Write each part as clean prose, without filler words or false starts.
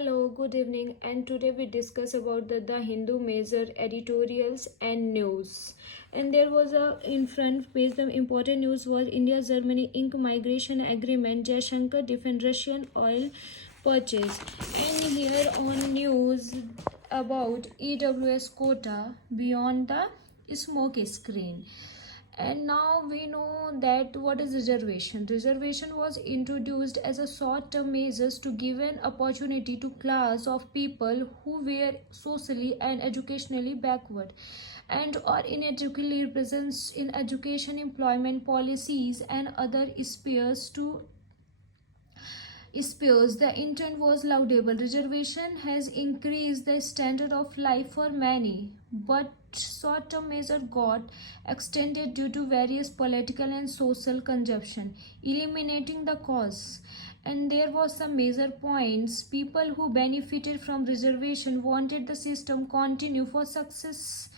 Hello, good evening, and today we discuss about the Hindu major editorials and news. And there was in front page the important news was India Germany Inc migration agreement, Jaishankar defend Russian oil purchase. And here on news about EWS quota beyond the smoke screen. And now we know that what is reservation was introduced as a short term measures to give an opportunity to class of people who were socially and educationally backward and or inadequately represents in education, employment policies and other spheres. The intent was laudable. Reservation has increased the standard of life for many, but short-term measures got extended due to various political and social consumption, eliminating the cause. And there was some major points. People who benefited from reservation wanted the system continue for success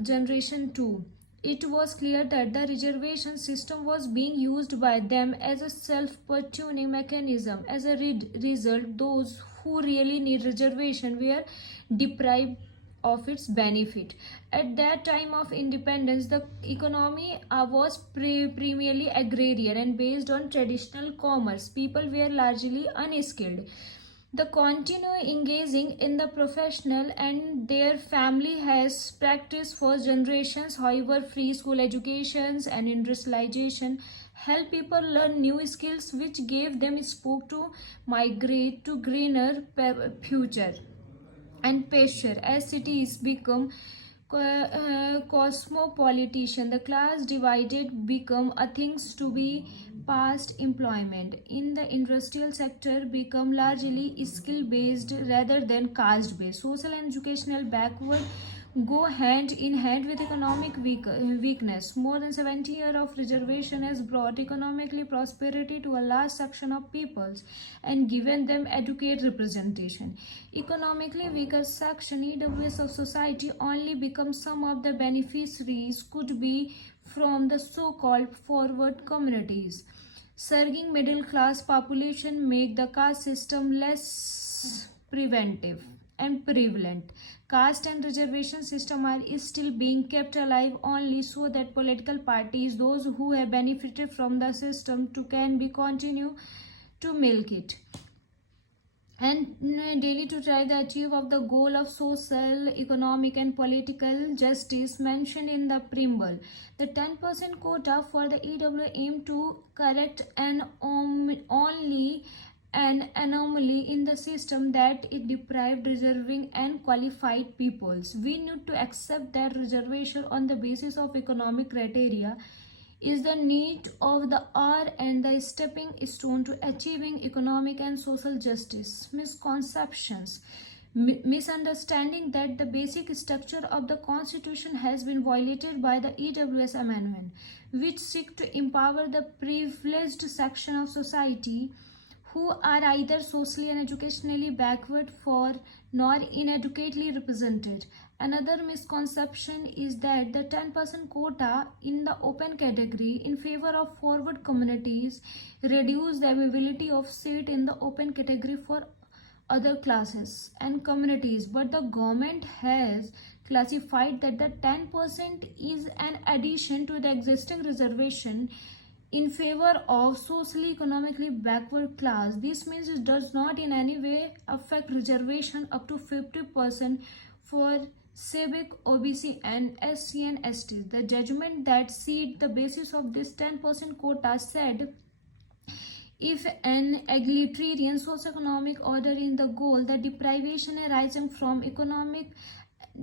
generation 2. It was clear that the reservation system was being used by them as a self-perpetuating mechanism. As a result, those who really need reservation were deprived of its benefit. At that time of independence, the economy was primarily agrarian and based on traditional commerce. People were largely unskilled. The continue engaging in the professional and their family has practiced for generations. However, free school educations and industrialization help people learn new skills which gave them scope to migrate to greener future and pasture. As cities become cosmopolitan, the class divided become a things to be past. Employment in the industrial sector become largely skill based rather than caste based. Social and educational backward go hand in hand with economic weakness. More than 70 years of reservation has brought economically prosperity to a large section of peoples and given them adequate representation. Economically weaker section EWS of society only become some of the beneficiaries could be from the so-called forward communities. Surging middle class population make the caste system less preventive and prevalent. Caste and reservation system are still being kept alive only so that political parties, those who have benefited from the system, can be continue to milk it and daily to try to achieve of the goal of social, economic and political justice mentioned in the preamble. The 10% quota for the EW aim to correct only an anomaly in the system that it deprived reserving and qualified peoples. We need to accept that reservation on the basis of economic criteria is the need of the hour and the stepping stone to achieving economic and social justice. Misconceptions. Misunderstanding that the basic structure of the constitution has been violated by the EWS amendment, which seek to empower the privileged section of society who are either socially and educationally backward for nor inadequately represented. Another misconception is that the 10% quota in the open category in favor of forward communities reduce the availability of seat in the open category for other classes and communities, but the government has classified that the 10% is an addition to the existing reservation in favor of socially economically backward class. This means it does not in any way affect reservation up to 50% for civic, OBC and SC and ST. The judgment that set the basis of this 10% quota said if an egalitarian socio-economic order in the goal, the deprivation arising from economic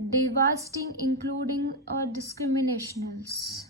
devastating including or discriminations.